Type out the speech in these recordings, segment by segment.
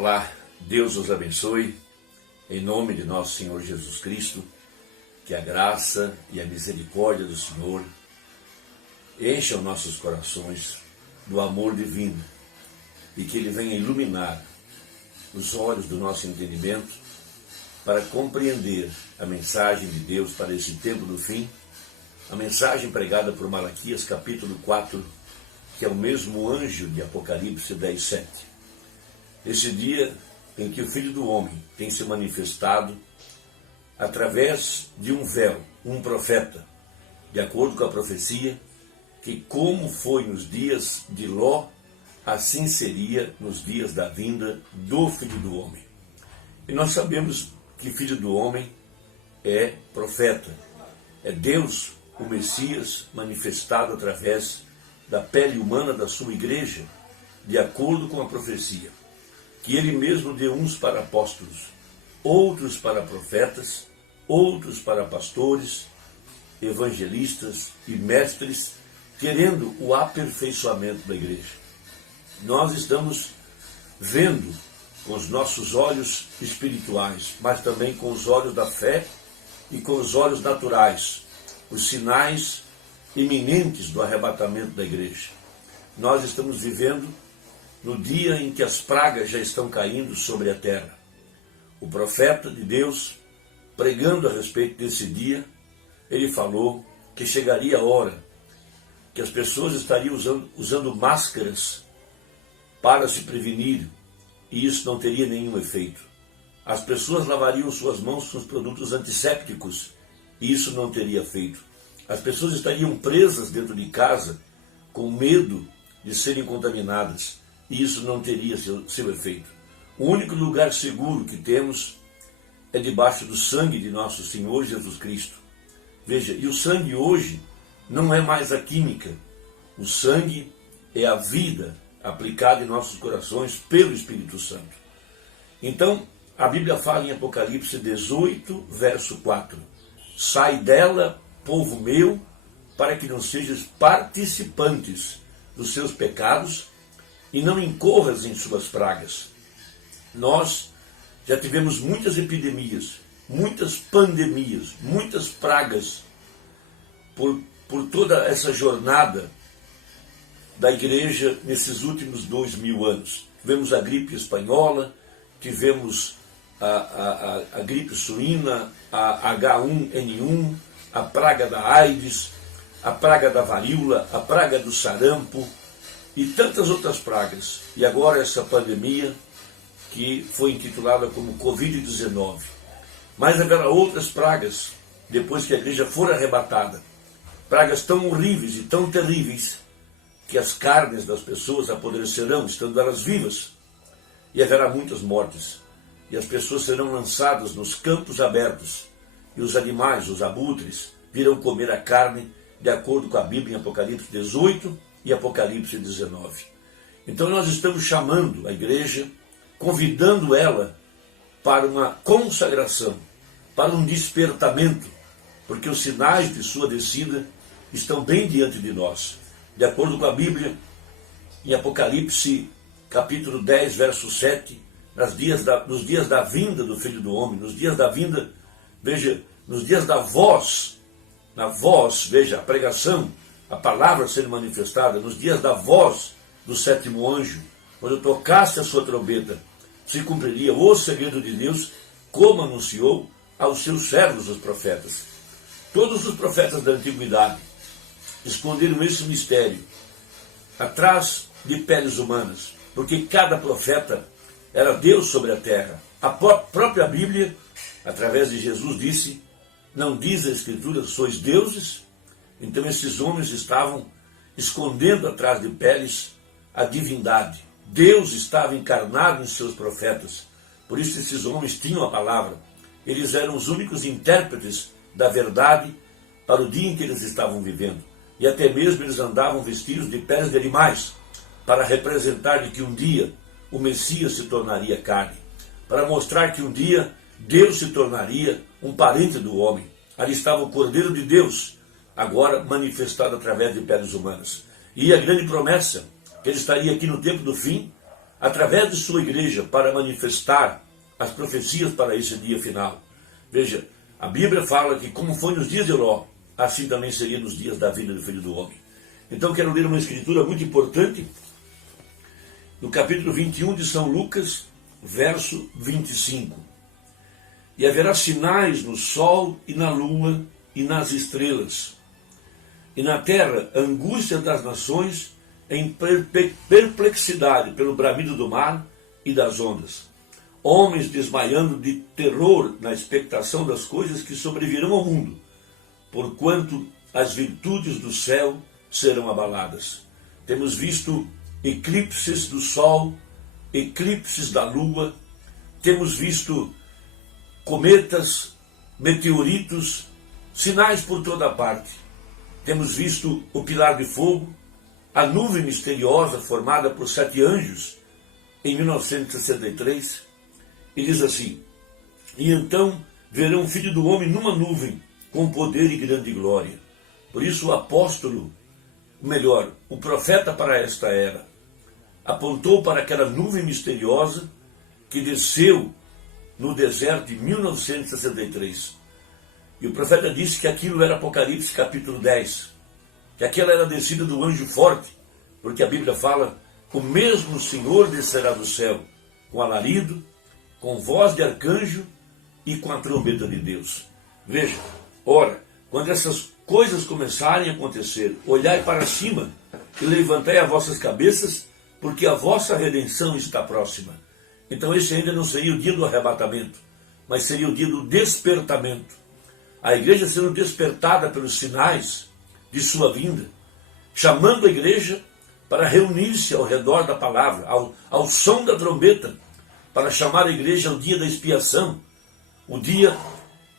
Olá, Deus os abençoe, em nome de nosso Senhor Jesus Cristo, que a graça e a misericórdia do Senhor encham nossos corações do amor divino e que Ele venha iluminar os olhos do nosso entendimento para compreender a mensagem de Deus para esse tempo do fim, a mensagem pregada por Malaquias capítulo 4, que é o mesmo anjo de Apocalipse 10:7. Esse dia em que o Filho do Homem tem se manifestado através de um véu, um profeta, de acordo com a profecia, que como foi nos dias de Ló, assim seria nos dias da vinda do Filho do Homem. E nós sabemos que Filho do Homem é profeta, é Deus, o Messias, manifestado através da pele humana da sua igreja, de acordo com a profecia, que ele mesmo deu uns para apóstolos, outros para profetas, outros para pastores, evangelistas e mestres, querendo o aperfeiçoamento da igreja. Nós estamos vendo com os nossos olhos espirituais, mas também com os olhos da fé e com os olhos naturais, os sinais iminentes do arrebatamento da igreja. Nós estamos vivendo no dia em que as pragas já estão caindo sobre a terra. O profeta de Deus, pregando a respeito desse dia, ele falou que chegaria a hora que as pessoas estariam usando máscaras para se prevenir, e isso não teria nenhum efeito. As pessoas lavariam suas mãos com os produtos antissépticos, e isso não teria efeito. As pessoas estariam presas dentro de casa com medo de serem contaminadas, e isso não teria seu efeito. O único lugar seguro que temos é debaixo do sangue de nosso Senhor Jesus Cristo. Veja, e o sangue hoje não é mais a química. O sangue é a vida aplicada em nossos corações pelo Espírito Santo. Então, a Bíblia fala em Apocalipse 18, verso 4. Sai dela, povo meu, para que não sejas participantes dos seus pecados e não incorras em suas pragas. Nós já tivemos muitas epidemias, muitas pandemias, muitas pragas por toda essa jornada da igreja nesses últimos 2000 anos. Tivemos a gripe espanhola, tivemos a gripe suína, a H1N1, a praga da AIDS, a praga da varíola, a praga do sarampo e tantas outras pragas. E agora essa pandemia que foi intitulada como Covid-19. Mas haverá outras pragas depois que a igreja for arrebatada. Pragas tão horríveis e tão terríveis que as carnes das pessoas apodrecerão, estando elas vivas. E haverá muitas mortes. E as pessoas serão lançadas nos campos abertos. E os animais, os abutres, virão comer a carne, de acordo com a Bíblia em Apocalipse 18 e Apocalipse 19. Então nós estamos chamando a igreja, convidando ela para uma consagração, para um despertamento, porque os sinais de sua descida estão bem diante de nós. De acordo com a Bíblia, em Apocalipse capítulo 10, verso 7, nos dias da vinda do Filho do Homem, nos dias da vinda, veja, nos dias da voz, na voz, veja, a pregação, a palavra sendo manifestada, nos dias da voz do sétimo anjo, quando tocasse a sua trombeta, se cumpriria o segredo de Deus, como anunciou aos seus servos, os profetas. Todos os profetas da antiguidade esconderam esse mistério atrás de peles humanas, porque cada profeta era Deus sobre a terra. A própria Bíblia, através de Jesus, disse: não diz a Escritura, sois deuses? Então esses homens estavam escondendo atrás de peles a divindade. Deus estava encarnado em seus profetas. Por isso esses homens tinham a palavra. Eles eram os únicos intérpretes da verdade para o dia em que eles estavam vivendo. E até mesmo eles andavam vestidos de peles de animais, para representar de que um dia o Messias se tornaria carne, para mostrar que um dia Deus se tornaria um parente do homem. Ali estava o Cordeiro de Deus, agora manifestado através de peles humanas. E a grande promessa, que ele estaria aqui no tempo do fim, através de sua igreja, para manifestar as profecias para esse dia final. Veja, a Bíblia fala que como foi nos dias de Ló, assim também seria nos dias da vida do Filho do Homem. Então quero ler uma escritura muito importante, no capítulo 21 de São Lucas, verso 25. E haverá sinais no sol e na lua e nas estrelas. E na terra, angústia das nações, em perplexidade pelo bramido do mar e das ondas. Homens desmaiando de terror na expectação das coisas que sobrevirão ao mundo, porquanto as virtudes do céu serão abaladas. Temos visto eclipses do sol, eclipses da lua, temos visto cometas, meteoritos, sinais por toda parte. Temos visto o pilar de fogo, a nuvem misteriosa formada por 7 anjos em 1963, e diz assim: e então verão o Filho do Homem numa nuvem, com poder e grande glória. Por isso o apóstolo, melhor, o profeta para esta era, apontou para aquela nuvem misteriosa que desceu no deserto de 1963. E o profeta disse que aquilo era Apocalipse capítulo 10, que aquela era a descida do anjo forte, porque a Bíblia fala: o mesmo Senhor descerá do céu, com alarido, com voz de arcanjo e com a trombeta de Deus. Veja, ora, quando essas coisas começarem a acontecer, olhai para cima e levantai as vossas cabeças, porque a vossa redenção está próxima. Então esse ainda não seria o dia do arrebatamento, mas seria o dia do despertamento. A igreja sendo despertada pelos sinais de sua vinda, chamando a igreja para reunir-se ao redor da palavra, ao som da trombeta, para chamar a igreja ao dia da expiação, o dia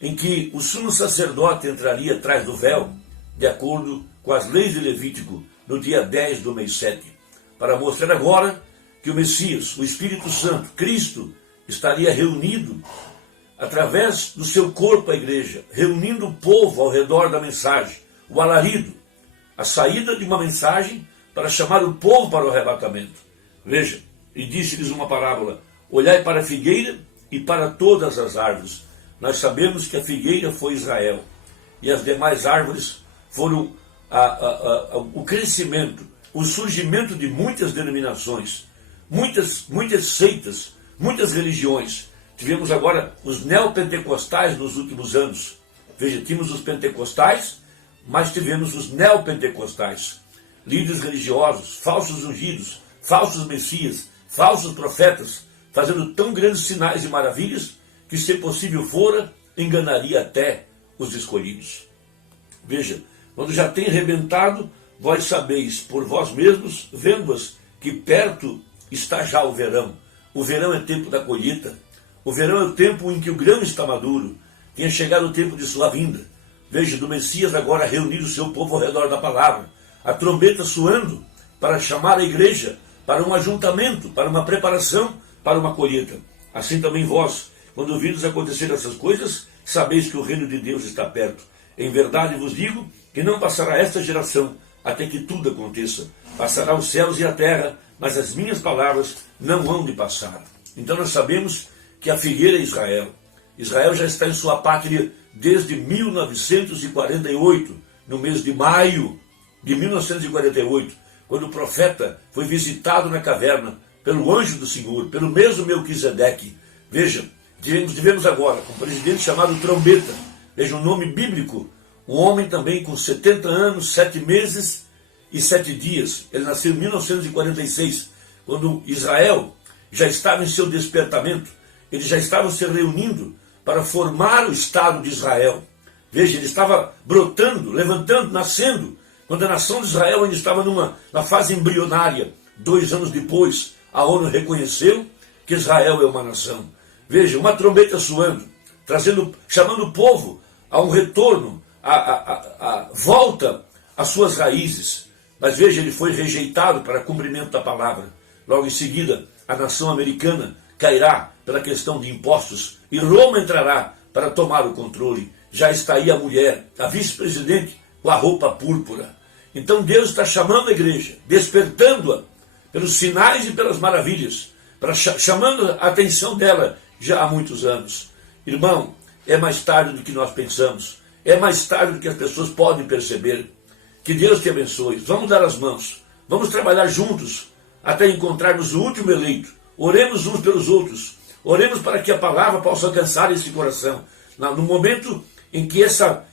em que o sumo sacerdote entraria atrás do véu, de acordo com as leis de Levítico, no dia 10 do mês 7, para mostrar agora que o Messias, o Espírito Santo, Cristo, estaria reunido através do seu corpo, a igreja, reunindo o povo ao redor da mensagem, o alarido, a saída de uma mensagem para chamar o povo para o arrebatamento. Veja, e disse-lhes uma parábola: olhai para a figueira e para todas as árvores. Nós sabemos que a figueira foi Israel, e as demais árvores foram o crescimento, o surgimento de muitas denominações, muitas seitas, muitas religiões. Tivemos agora os neopentecostais nos últimos anos. Veja, tínhamos os pentecostais, mas tivemos os neopentecostais. Líderes religiosos, falsos ungidos, falsos messias, falsos profetas, fazendo tão grandes sinais e maravilhas que, se possível fora, enganaria até os escolhidos. Veja, quando já tem rebentado, vós sabeis por vós mesmos, vendo-as, que perto está já o verão. O verão é tempo da colheita. O verão é o tempo em que o grão está maduro. Tinha chegado o tempo de sua vinda. Veja, do Messias agora reunir o seu povo ao redor da palavra. A trombeta soando para chamar a igreja para um ajuntamento, para uma preparação, para uma colheita. Assim também vós, quando ouvirdes acontecer essas coisas, sabeis que o reino de Deus está perto. Em verdade vos digo que não passará esta geração até que tudo aconteça. Passará os céus e a terra, mas as minhas palavras não hão de passar. Então nós sabemos que a figueira é Israel. Israel já está em sua pátria desde 1948, no mês de maio de 1948, quando o profeta foi visitado na caverna pelo anjo do Senhor, pelo mesmo Melquisedeque. Veja, tivemos agora um presidente chamado Trombeta. Veja o nome bíblico, um homem também com 70 anos, 7 meses e 7 dias. Ele nasceu em 1946, quando Israel já estava em seu despertamento. Eles já estavam se reunindo para formar o Estado de Israel. Veja, ele estava brotando, levantando, nascendo, quando a nação de Israel ainda estava na fase embrionária. 2 anos depois, a ONU reconheceu que Israel é uma nação. Veja, uma trombeta soando, chamando o povo a um retorno, a volta às suas raízes. Mas veja, ele foi rejeitado para cumprimento da palavra. Logo em seguida, a nação americana cairá pela questão de impostos e Roma entrará para tomar o controle. Já está aí a mulher, a vice-presidente, com a roupa púrpura. Então Deus está chamando a igreja, despertando-a pelos sinais e pelas maravilhas, chamando a atenção dela já há muitos anos. Irmão, é mais tarde do que nós pensamos, é mais tarde do que as pessoas podem perceber. Que Deus te abençoe. Vamos dar as mãos, vamos trabalhar juntos até encontrarmos o último eleito. Oremos uns pelos outros, oremos para que a palavra possa alcançar esse coração. No momento em que essa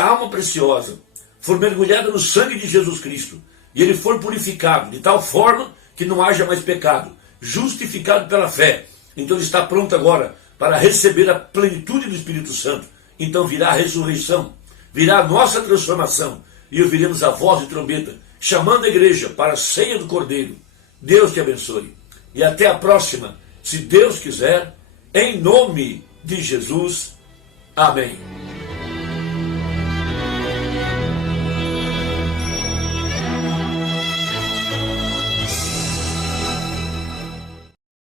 alma preciosa for mergulhada no sangue de Jesus Cristo e ele for purificado de tal forma que não haja mais pecado, justificado pela fé, então ele está pronto agora para receber a plenitude do Espírito Santo. Então virá a ressurreição, virá a nossa transformação e ouviremos a voz de trombeta chamando a igreja para a ceia do Cordeiro. Deus te abençoe e até a próxima, se Deus quiser, em nome de Jesus. Amém.